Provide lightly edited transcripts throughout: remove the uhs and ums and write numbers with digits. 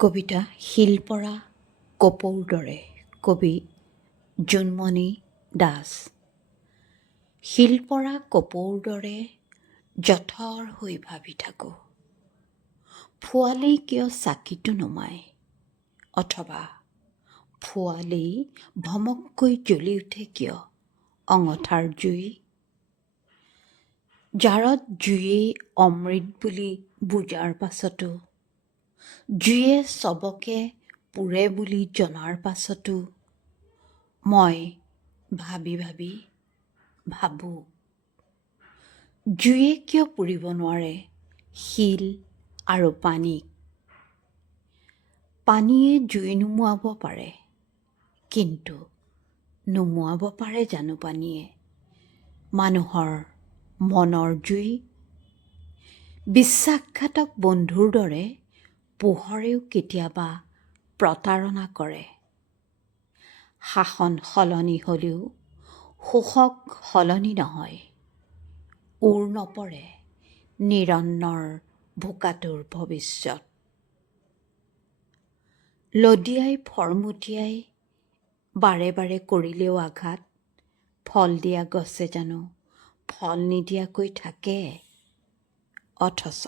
কবিতা শিলপৰা কপৌৰ দৰে। কবি জোনমণি দাস। শিলপৰা কপৌৰ দৰে জঠৰ হৈ ভাবি থাকোঁ, ফুৱালেই কিয় চাকিটো নুমায়, অথবা ফুৱালেই ভমককৈ জ্বলি উঠে কিয় অঙঠাৰ জুই। জাৰত জুইয়েই অমৃত বুলি বুজাৰ পাছতো, জুয়ে চবকে পুৰে বুলি জনাৰ পাছতো, মই ভাবি ভাবি ভাবোঁ, জুয়ে কিয় পুৰিব নোৱাৰে শিল আৰু পানীক। পানীয়ে জুই নুমুৱাব পাৰে, কিন্তু নুমুৱাব পাৰে জানো পানীয়ে মানুহৰ মনৰ জুই। বিশ্বাসঘাতক বন্ধুৰ দৰে পোহৰেও কেতিয়াবা প্ৰতাৰণা কৰে। শাসন সলনি হ'লেও শোষক সলনি নহয়, ওৰ নপৰে নিৰন্নৰ ভোকাতুৰ ভৱিষ্যত। লদিয়াই ফৰমুটিয়াই বাৰে বাৰে কৰিলেও আঘাত, ফল দিয়া গছে জানো ফল নিদিয়াকৈ থাকে। অথচ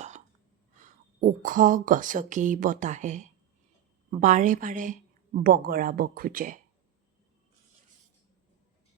ওখ গছকেই বতাহে বাৰে বাৰে বগৰাব খোজে।